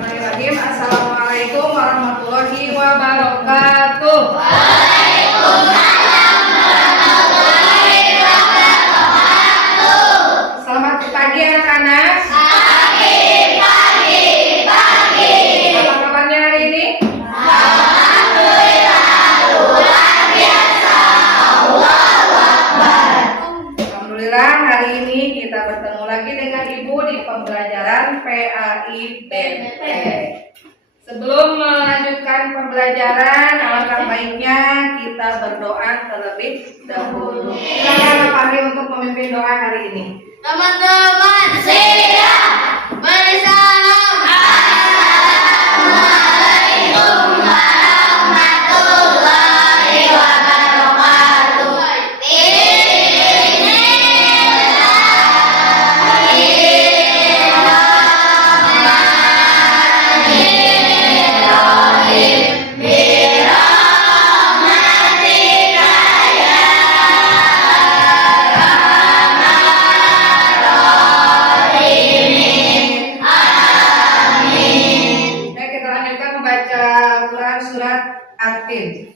Bismillahirrahmanirrahim. Assalamualaikum warahmatullahi wabarakatuh. Selamat pagi anak-anak. Apa kabarnya hari ini? Alhamdulillah, hari ini kita bertemu lagi dengan Ibu di pembelajaran PAIBP. Sebelum melanjutkan pembelajaran, alangkah baiknya kita berdoa terlebih dahulu. Silakan Pak Ari untuk memimpin doa hari ini. Teman-teman, siap bersalam. Assalamualaikum warahmatullahi wabarakatuh. Surat At-Tin.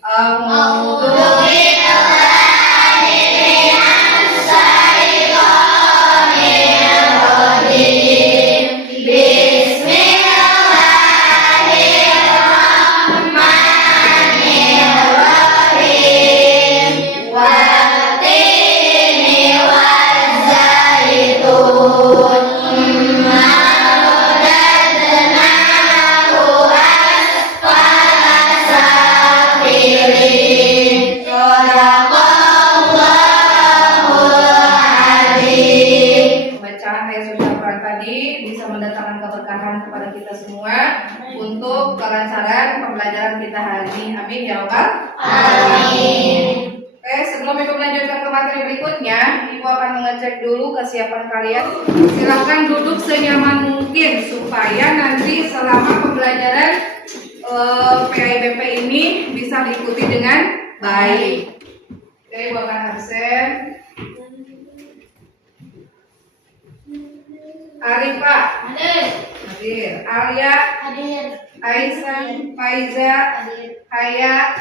Tadi bisa mendatangkan keberkahan kepada kita semua untuk kelancaran pembelajaran kita hari ini. Amin ya Rabbal alamin. Oke, sebelum Ibu melanjutkan ke materi berikutnya, Ibu akan mengecek dulu kesiapan kalian. Silakan duduk senyaman mungkin supaya nanti selama pembelajaran PAIBP ini bisa diikuti dengan baik. Oke, Ibu akan absen. Arifah hadir, Arya Hadir. Aisyah, Faiza Hadir. Haya,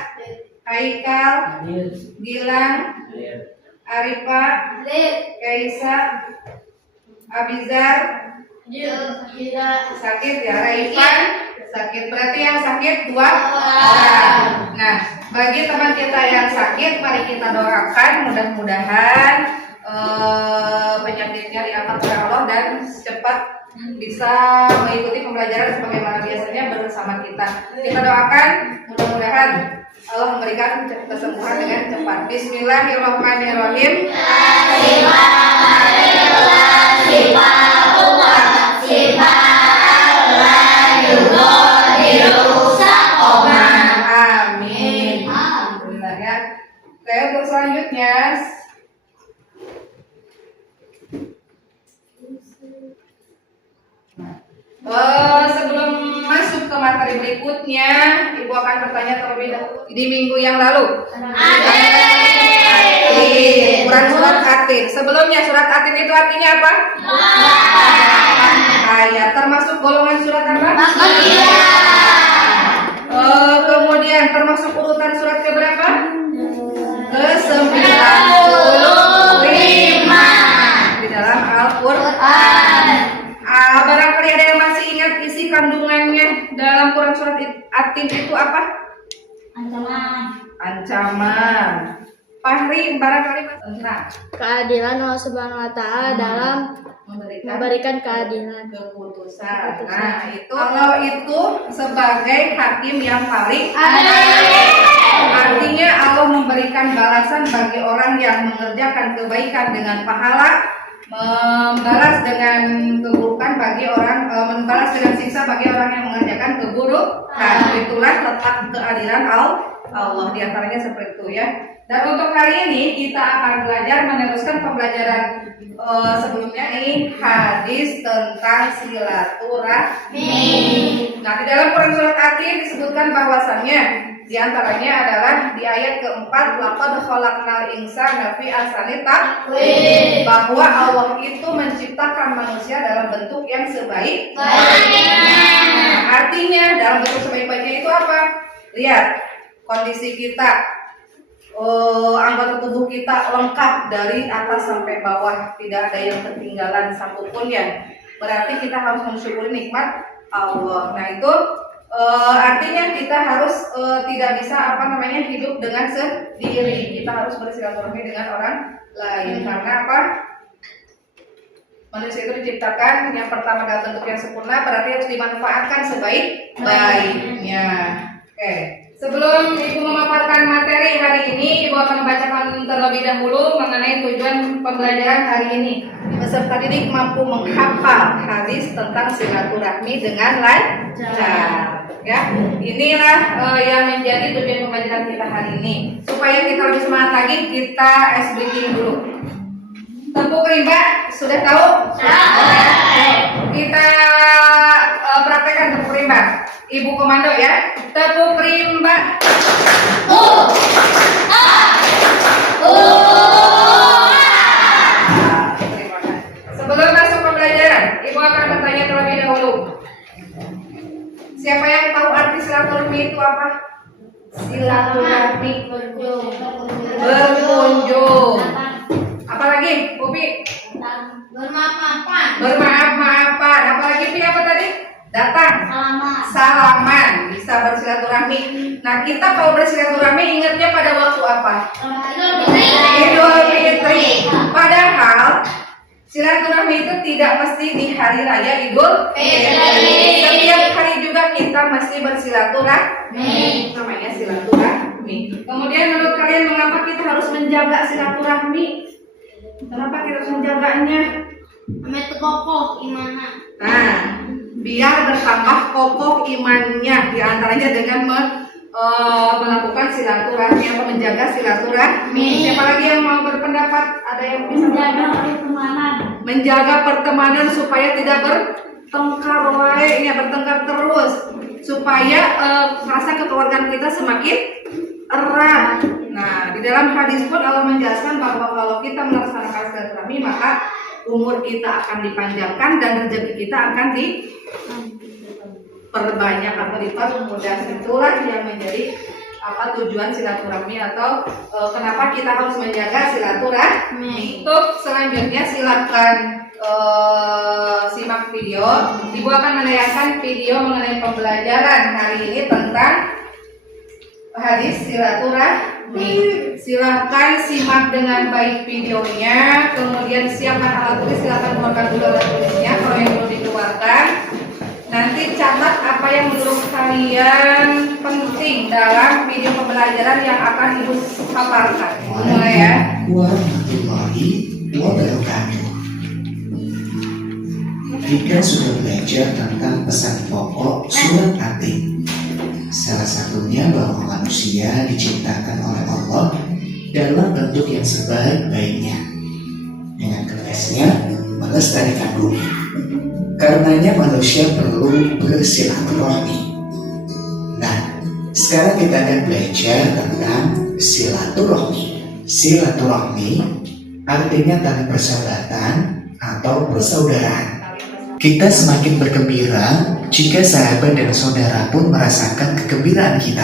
Haikal, Gilang, Arifah, Hadir. Kaisa, Abizar. Tidak. Sakit ya, Raifan sakit, berarti yang sakit 2 orang. Nah, bagi teman kita yang sakit, mari kita doakan mudah-mudahan penyakitnya diangkat oleh Allah dan cepat bisa mengikuti pembelajaran sebagaimana biasanya bersama kita. Kita doakan mudah-mudahan Allah memberikan kesembuhan dengan cepat. Bismillahirrahmanirrahim. Amin. Alhamdulillah ya. Oke, untuk selanjutnya sebelum masuk ke materi berikutnya, Ibu akan bertanya terlebih dahulu di minggu yang lalu. Quran surat At-Tin. Sebelumnya surat At-Tin itu artinya apa? Ayat. Termasuk golongan surat apa? Kemudian termasuk urutan surat keberapa? Ke-95 di dalam Al-Quran. Barangkali ada yang masih ingat isi kandungannya dalam Quran surat At-Tin itu apa? Ancaman. Fahri barangkali tentang Keadilan Allah Subhanahu wa taala dalam memberikan keadilan. keputusan. Nah, itu Allah itu sebagai hakim yang paling Amin. Artinya Allah memberikan balasan bagi orang yang mengerjakan kebaikan dengan pahala, membalas dengan keburukan bagi orang, membalas dengan siksa bagi orang yang mengerjakan keburukan. Itulah letak keadilan Allah, di antaranya seperti itu ya. Dan untuk hari ini kita akan belajar meneruskan pembelajaran sebelumnya ini hadis tentang silaturahmi. Nah, di dalam Quran surat At-Tin disebutkan bahwasannya di antaranya adalah di ayat keempat, laqad khalaqnal insana fi ahsani taqwim, bahwa Allah itu menciptakan manusia dalam bentuk yang sebaik. Nah, lihat kondisi kita, anggota tubuh kita lengkap dari atas sampai bawah, tidak ada yang ketinggalan satupun ya. Berarti kita harus mensyukuri nikmat Allah. Nah itu artinya kita harus tidak bisa hidup dengan sendiri. Kita harus bersilaturahmi dengan orang lain. Karena apa? Manusia itu diciptakan yang pertama dalam bentuk yang sempurna, berarti harus dimanfaatkan sebaik-baiknya. Oke. Sebelum Ibu memaparkan materi hari ini, Ibu akan membacakan terlebih dahulu mengenai tujuan pembelajaran hari ini. Peserta didik mampu menghafal hadis tentang silaturahmi dengan lancar. Ya, inilah yang menjadi tujuan pembelajaran kita hari ini. Supaya kita lebih semangat lagi, kita SBG dulu. Tepuk rimba, sudah tahu? Kita praktekkan tepuk rimba. Ibu komando ya. Tepuk rimba. Sebelum masuk pembelajaran, Ibu akan bertanya terlebih dahulu. Siapa yang tahu arti silaturahmi itu apa? Silaturahmi berkunjung. Apalagi, Upi? Bermaaf-maafan. Apalagi Pi apa tadi? Datang. Salaman. Bisa bersilaturahmi. Nah, kita kalau bersilaturahmi ingatnya pada waktu apa? Idul Fitri. Padahal silaturahmi itu tidak mesti di hari raya Idul Fitri. Setiap hari juga kita mesti bersilaturahmi. Namanya silaturahmi. Kemudian menurut kalian mengapa kita harus menjaga silaturahmi? Kenapa kita harus menjaganya? Nah, biar bertambah kokoh imannya, diantaranya dengan melakukan silaturahmi atau menjaga silaturahmi. Siapa lagi yang mau berpendapat? Ada yang bisa menjaga pertemanan supaya tidak bertengkar bertengkar terus, supaya rasa kekeluargaan kita semakin erat. Nah, di dalam hadis pun Allah menjelaskan bahwa kalau kita melaksanakan silaturahmi maka umur kita akan dipanjangkan dan rezeki kita akan diperbanyak atau dipermudah. Itulah yang menjadi tujuan silaturahmi atau kenapa kita harus menjaga silaturahmi. Untuk selanjutnya silakan simak video. Ibu akan menayangkan video mengenai pembelajaran hari ini tentang hadis silaturahmi. Silahkan simak dengan baik videonya. Kemudian siapkan alat tulis. Silahkan keluarkan dulu alat tulisnya kalau yang belum dikeluarkan. Nanti catat apa yang menurut kalian penting dalam video pembelajaran yang akan Ibu paparkan. Mulai ya. Warahmatullahi wabarakatuh. Kita sudah belajar tentang pesan pokok surat At-Tin. Salah satunya bahwa manusia diciptakan oleh Allah dalam bentuk yang sebaik-baiknya, dengan tugasnya melestarikan bumi. Karenanya manusia perlu bersilaturahmi. Nah, sekarang kita akan belajar tentang silaturahmi. Silaturahmi artinya tali persahabatan atau persaudaraan. Kita semakin bergembira jika sahabat dan saudara pun merasakan kegembiraan kita.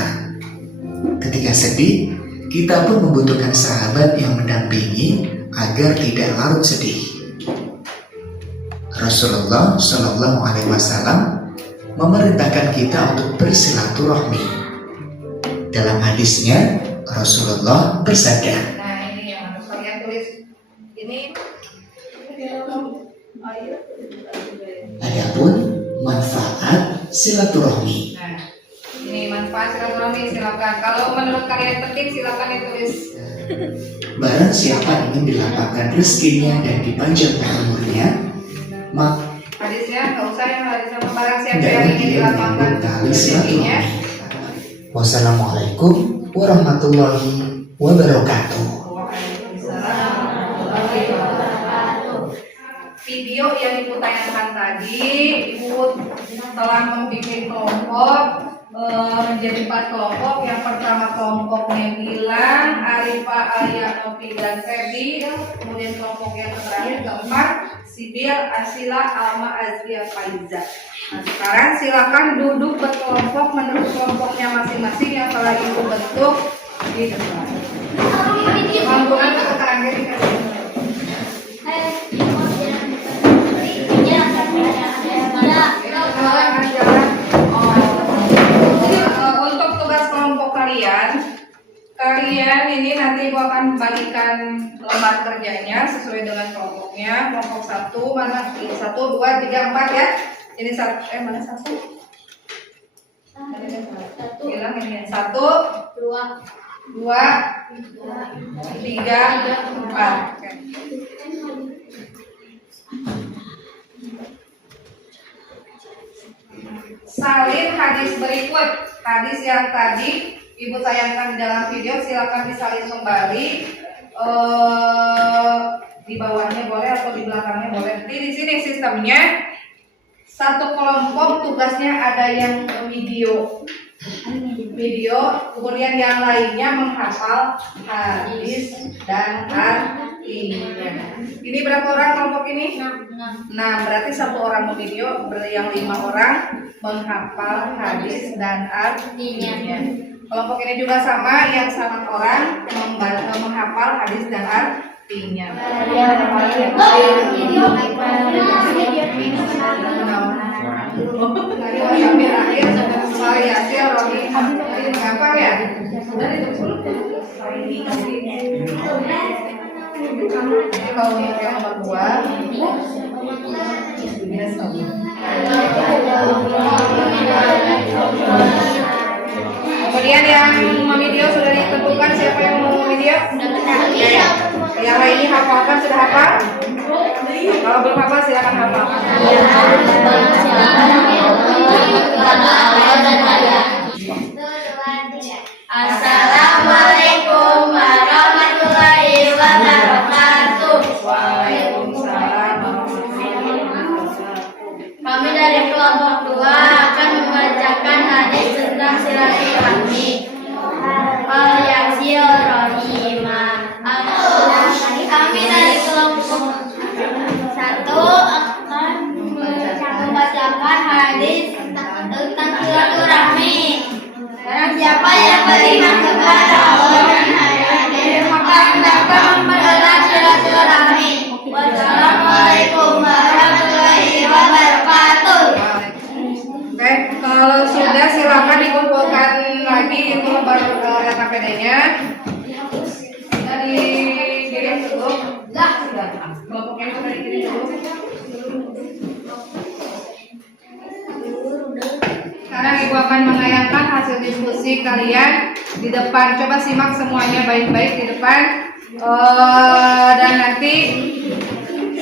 Ketika sedih, kita pun membutuhkan sahabat yang mendampingi agar tidak larut sedih. Rasulullah Shallallahu Alaihi Wasallam memerintahkan kita untuk bersilaturahmi. Dalam hadisnya, Rasulullah bersabda. Nah, ini yang harus kalian tulis. Ini Adapun manfaat silaturahmi. Nah, ini manfaat silaturahmi, silakan. Kalau menurut kalian penting, silakan ditulis. Barang siapa ingin dilapangkan rezekinya dan dipanjangkan umurnya, maka Hadisnya nggak usah yang hadisnya. Barang siapa yang ingin dilapangkan rezekinya. Wassalamualaikum warahmatullahi wabarakatuh. Video yang Ibu tanyakan tadi, Ibu telah membimbing kelompok menjadi 4 kelompok. Yang pertama kelompoknya Gilang, Arifah, Alia, Novi, dan Ferdi. Kemudian kelompok yang terakhir keempat Sibil, Asila, Alma, Azria, Faiza. Nah, sekarang silakan duduk berkelompok menurut kelompoknya masing-masing yang telah ibu bentuk di depan. Ambulan ke tetangga dikasih. Untuk tugas kelompok kalian ini nanti ibu akan bagikan lembar kerjanya sesuai dengan kelompoknya. Kelompok 1 mana? 1, 2, 3, 4 ya. Ini mana 1? Bilang ini 1, 2, 3, 4. Oke. Salin hadis berikut. Hadis yang tadi ibu tayangkan di dalam video silakan disalin kembali. Di bawahnya boleh atau di belakangnya boleh. Nanti di sini sistemnya satu kelompok tugasnya ada yang video, kemudian yang lainnya menghafal hadis dan artinya. Ini berapa orang kelompok ini? 6. Berarti 1 orang video, yang 5 orang menghafal hadis dan artinya. Kelompok ini juga sama, yang 1 orang menghafal hadis dan artinya. Sampai akhir variasi Romi apa ya? Sudah ini kalau untuk yang nomor 2 kemudian yang video sudah ditentukan siapa yang mau video? Yang lainnya hafalkan, sudah hafal? Kalau belum hafal silakan hafal. Assalamualaikum warahmatullahi wabarakatuh. Waalaikumsalam warahmatullahi wabarakatuh. Kami dari kelompok 2 akan membacakan hadis tentang silaturahmi. Al-Yasil Rohimah. Kami dari kelompok 1 akan membacakan hadis tentang silaturahmi. Barang siapa yang beriman kepada Allah dan hari akhir, maka hendaklah mempererat silaturahmi. Wassalamualaikum warahmatullahi wabarakatuh. Oke, kalau sudah silakan dikumpulkan lagi itu lembar RKPD-nya. Sudah dikirim dulu. Sudah. Kelompoknya sudah dikirim dulu. Sekarang ibu akan menayangkan hasil diskusi kalian di depan. Coba simak semuanya baik-baik di depan. Dan nanti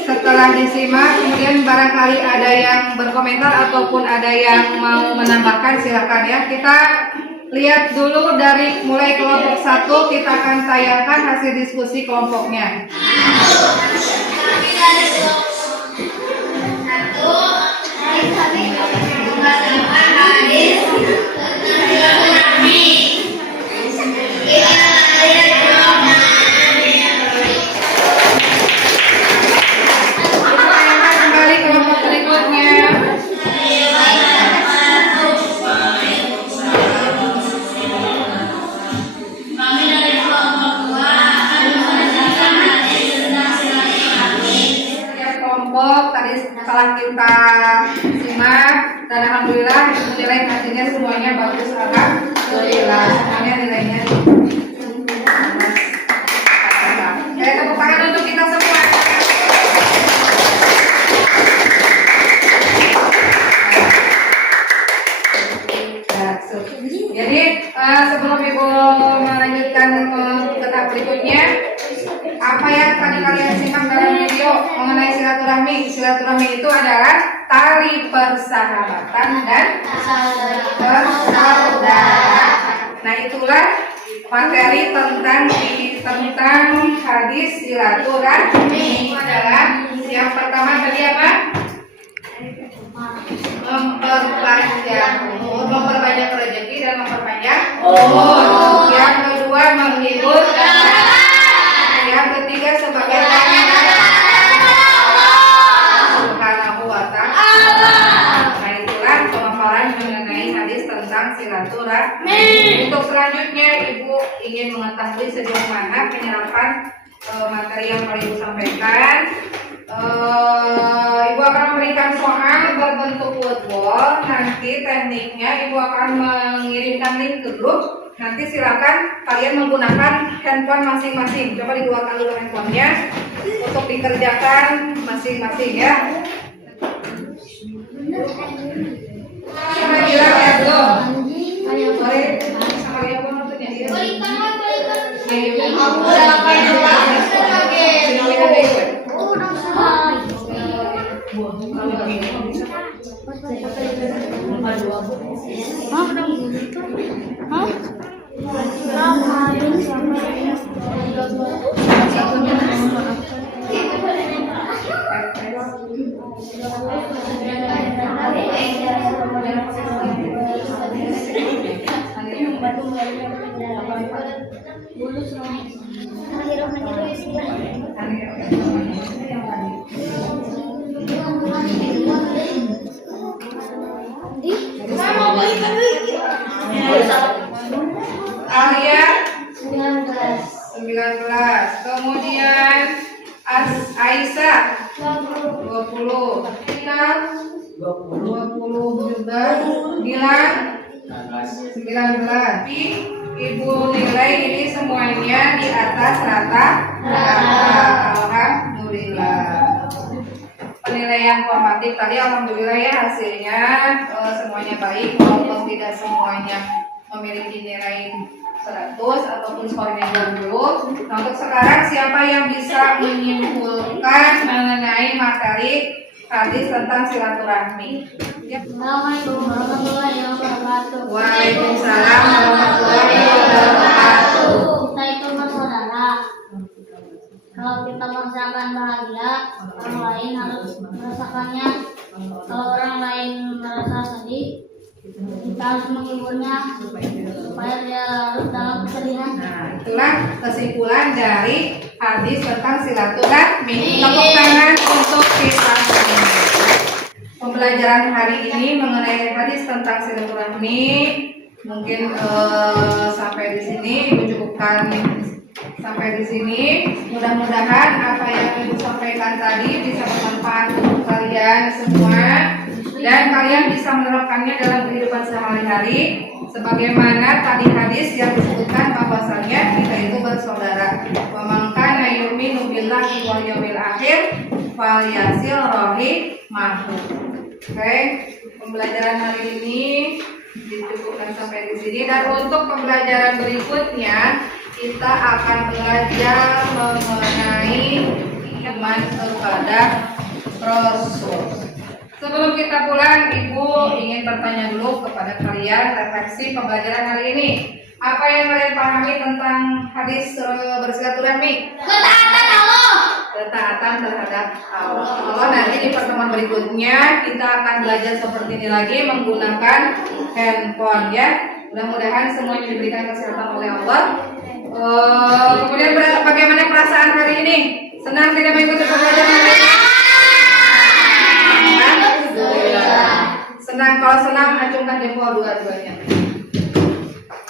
setelah disimak, kemudian barangkali ada yang berkomentar ataupun ada yang mau menambahkan, silakan ya. Kita lihat dulu dari mulai kelompok 1, kita akan tayangkan hasil diskusi kelompoknya. Kami dari kelompok 1 kami membacakan hadis tentang silaturahmi. Kembali kelompok berikutnya. Kami dari kelompok 2 akan membacakan hadis tentang silaturahmi. Setiap kelompok tadi setelah kita simak dan alhamdulillah nilai hasilnya semuanya bagus, alhamdulillah semuanya nilainya. Tepuk tangan untuk kita semua. Jadi sebelum ibu melanjutkan ke tahap berikutnya, apa yang tadi kalian simak dalam video mengenai silaturahmi? Silaturahmi itu adalah tali persahabatan dan persaudaraan. Nah, itulah materi tentang hadis silaturahmi. Itu adalah yang pertama tadi apa? Memperkuat Yang kedua menghibur. Yang ketiga sebagai Subhanahu wa ta'ala. Nah itulah pemaparan mengenai hadis tentang silaturahmi. Untuk selanjutnya Ibu ingin mengetahui sejauh mana penyerapan materi yang telah Ibu sampaikan. Ibu akan memberikan soal berbentuk word wall. Nanti tekniknya Ibu akan mengirimkan link ke grup. Nanti silakan kalian menggunakan handphone masing-masing. Coba dikeluarkan dulu handphonenya untuk dikerjakan masing-masing ya. Sama bilang ya belum? Boleh sama dia pun nontonnya dia. Alia 19, kemudian Aisyah 20, Tina 20 juga, Dilan 19. Ibu nilai ini semuanya di atas rata-rata. Alhamdulillah. Penilaian formatif tadi alhamdulillah ya hasilnya semuanya baik walaupun tidak semuanya memiliki nilai 100 ataupun skornya 20. Nah, untuk sekarang siapa yang bisa menyimpulkan mengenai materi hadis tentang silaturahmi? Assalamualaikum warahmatullahi wabarakatuh. Waalaikumsalam warahmatullahi wabarakatuh. Kita itu bersaudara. Kalau kita merasakan bahagia, orang lain harus merasakannya. Kalau orang lain merasa sedih, kita harus menghiburnya supaya dia larut dalam kesedihan. Nah, itulah kesimpulan dari hadis tentang silaturahmi. Tepuk tangan untuk kita semua. Pembelajaran hari ini mengenai hadis tentang silaturahmi mungkin sampai di sini, Ibu cukupkan sampai di sini. Mudah-mudahan apa yang Ibu sampaikan tadi bisa bermanfaat untuk kalian semua dan kalian bisa menerapkannya dalam kehidupan sehari-hari. Sebagaimana tadi hadis yang disebutkan bahwasanya kita itu bersaudara. Wa man kana yu'minu billahi wal yawmil akhir falyasil rahimahu. Oke, pembelajaran hari ini dicukupkan sampai di sini dan untuk pembelajaran berikutnya kita akan belajar mengenai iman kepada Rasul. Sebelum kita pulang, Ibu ingin bertanya dulu kepada kalian refleksi pembelajaran hari ini. Apa yang kalian pahami tentang hadis bersilaturahmi? Ketaatan Allah. Ketaatan terhadap Allah. Nanti di pertemuan berikutnya kita akan belajar seperti ini lagi menggunakan handphone ya. Mudah-mudahan semuanya diberikan kesehatan oleh Allah. Kemudian bagaimana perasaan hari ini? Senang tidak mengikuti pembelajaran hari ini? Senang, kalau senang acungkan jempol dua-duanya.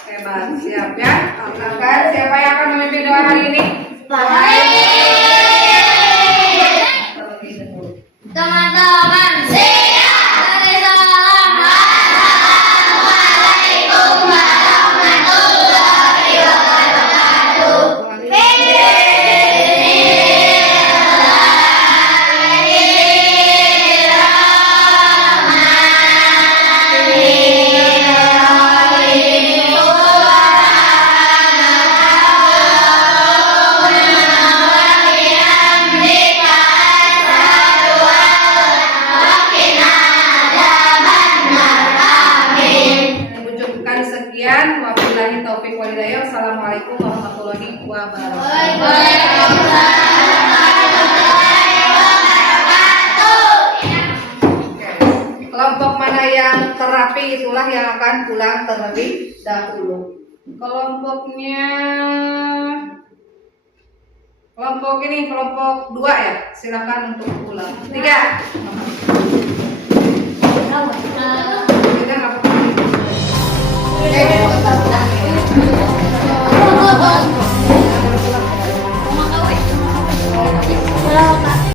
Hebat, siap ya. Akan siapa yang akan memimpin doa hari ini? Teman-teman, siap. Assalamualaikum warahmatullahi wabarakatuh. Sekian, wabillahi taufiq wal hidayah. Wassalamualaikum warahmatullahi wabarakatuh. Kelompok mana yang terapi itulah yang akan pulang terlebih dahulu. Kelompoknya kelompok ini kelompok 2 ya. Silakan untuk ulang. 3. Berapa? Kita nggak apa-apa.